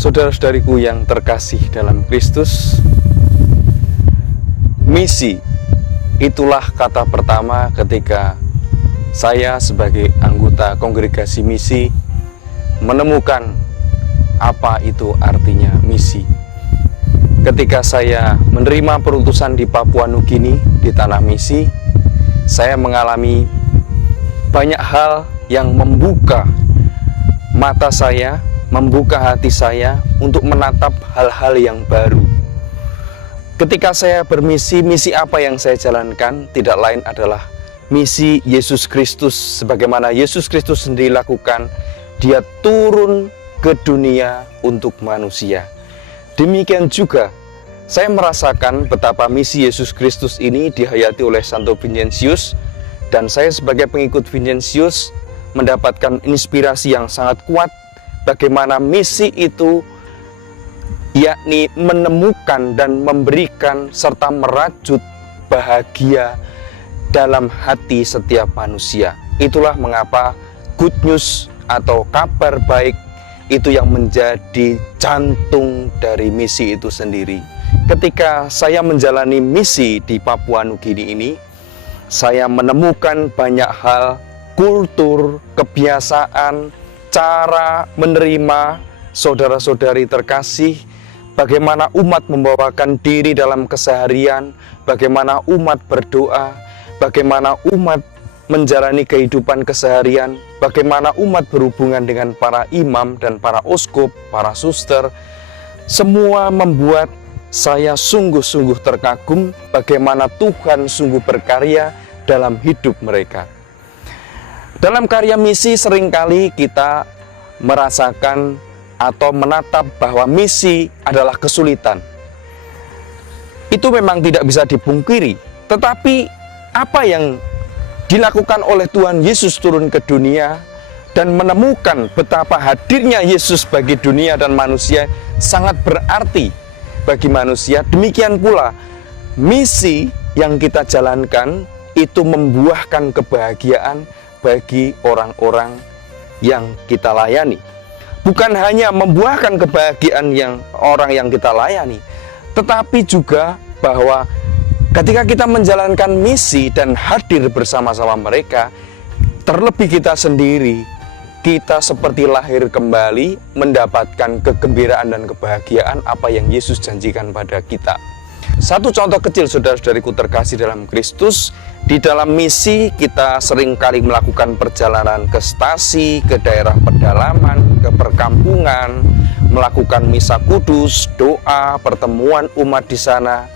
Saudara-saudariku yang terkasih dalam Kristus, misi itulah kata pertama ketika saya sebagai anggota kongregasi misi menemukan apa itu artinya misi. Ketika saya menerima perutusan di Papua Nugini, di tanah misi, saya mengalami banyak hal yang membuka mata saya, membuka hati saya untuk menatap hal-hal yang baru. Ketika saya bermisi, misi apa yang saya jalankan tidak lain adalah misi Yesus Kristus. Sebagaimana Yesus Kristus sendiri lakukan, Dia turun ke dunia untuk manusia. Demikian juga saya merasakan betapa misi Yesus Kristus ini dihayati oleh Santo Vincentius, dan saya sebagai pengikut Vincentius mendapatkan inspirasi yang sangat kuat bagaimana misi itu, yakni menemukan dan memberikan serta merajut bahagia dalam hati setiap manusia. Itulah mengapa good news atau kabar baik itu yang menjadi jantung dari misi itu sendiri. Ketika saya menjalani misi di Papua Nugini ini, saya menemukan banyak hal, kultur, kebiasaan, cara menerima saudara-saudari terkasih, bagaimana umat membawakan diri dalam keseharian, bagaimana umat berdoa, bagaimana umat menjalani kehidupan keseharian, bagaimana umat berhubungan dengan para imam dan para uskup, para suster. Semua membuat saya sungguh-sungguh terkagum bagaimana Tuhan sungguh berkarya dalam hidup mereka. Dalam karya misi seringkali kita merasakan atau menatap bahwa misi adalah kesulitan. Itu memang tidak bisa dipungkiri. Tetapi apa yang dilakukan oleh Tuhan Yesus turun ke dunia dan menemukan betapa hadirnya Yesus bagi dunia dan manusia sangat berarti bagi manusia. Demikian pula misi yang kita jalankan itu membuahkan kebahagiaan bagi orang-orang yang kita layani. Bukan hanya membuahkan kebahagiaan yang orang yang kita layani, tetapi juga bahwa ketika kita menjalankan misi dan hadir bersama-sama mereka, terlebih kita sendiri, kita seperti lahir kembali, mendapatkan kegembiraan dan kebahagiaan apa yang Yesus janjikan pada kita. Satu contoh kecil, saudara-saudariku terkasih dalam Kristus, di dalam misi kita seringkali melakukan perjalanan ke stasi, ke daerah pedalaman, ke perkampungan, melakukan misa kudus, doa, pertemuan umat di sana.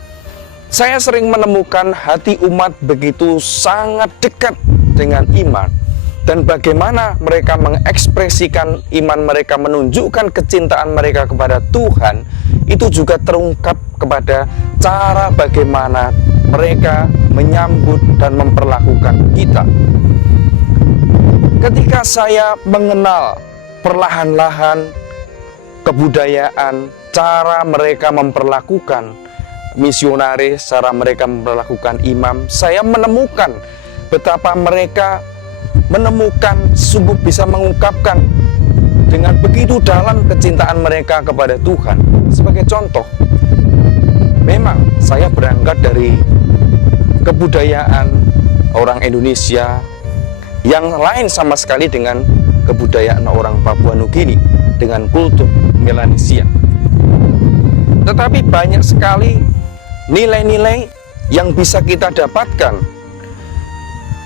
Saya sering menemukan hati umat begitu sangat dekat dengan iman, dan bagaimana mereka mengekspresikan iman mereka, menunjukkan kecintaan mereka kepada Tuhan, itu juga terungkap kepada cara bagaimana mereka menyambut dan memperlakukan kita. Ketika saya mengenal perlahan-lahan kebudayaan, cara mereka memperlakukan misionaris, cara mereka memperlakukan imam, saya menemukan betapa mereka sungguh bisa mengungkapkan dengan begitu dalam kecintaan mereka kepada Tuhan. Sebagai contoh, memang saya berangkat dari kebudayaan orang Indonesia yang lain sama sekali dengan kebudayaan orang Papua Nugini, dengan kultur Melanesia. Tetapi banyak sekali nilai-nilai yang bisa kita dapatkan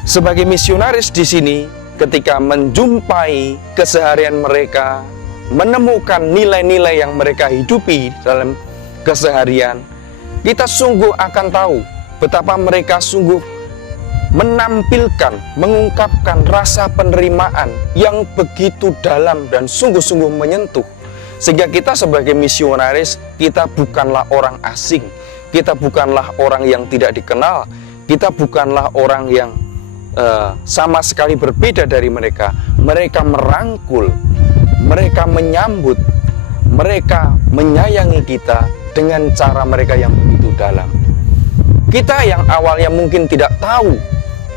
sebagai misionaris di sini. Ketika menjumpai keseharian mereka, menemukan nilai-nilai yang mereka hidupi dalam keseharian, kita sungguh akan tahu betapa mereka sungguh menampilkan, mengungkapkan rasa penerimaan yang begitu dalam dan sungguh-sungguh menyentuh. Sehingga kita sebagai misionaris, kita bukanlah orang asing, kita bukanlah orang yang tidak dikenal, kita bukanlah orang yang sama sekali berbeda dari mereka. Mereka merangkul, mereka menyambut, mereka menyayangi kita dengan cara mereka yang begitu dalam. Kita yang awalnya mungkin tidak tahu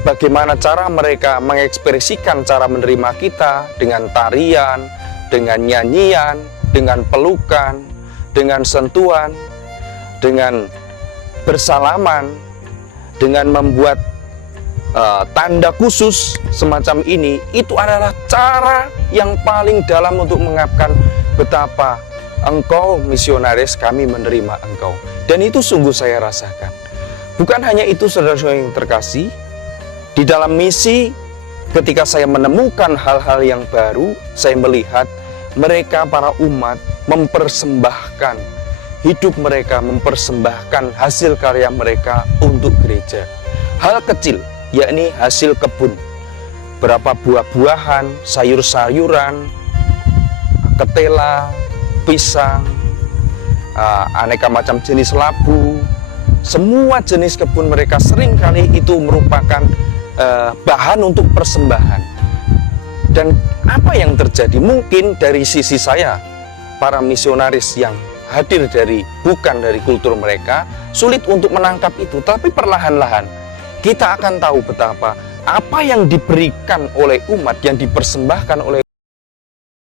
bagaimana cara mereka mengekspresikan cara menerima kita dengan tarian, dengan nyanyian, dengan pelukan, dengan sentuhan, dengan bersalaman, dengan membuat tanda khusus semacam ini. Itu adalah cara yang paling dalam untuk mengungkapkan betapa engkau misionaris, kami menerima engkau. Dan itu sungguh saya rasakan. Bukan hanya itu, saudara-saudara yang terkasih, di dalam misi ketika saya menemukan hal-hal yang baru, saya melihat mereka para umat mempersembahkan hidup mereka, mempersembahkan hasil karya mereka untuk gereja. Hal kecil, yakni hasil kebun, berapa buah-buahan, sayur-sayuran, ketela, pisang, aneka macam jenis labu, semua jenis kebun mereka seringkali itu merupakan bahan untuk persembahan. Dan apa yang terjadi? Mungkin dari sisi saya, para misionaris yang hadir bukan dari kultur mereka, sulit untuk menangkap itu. Tapi perlahan-lahan kita akan tahu betapa apa yang diberikan oleh umat, yang dipersembahkan oleh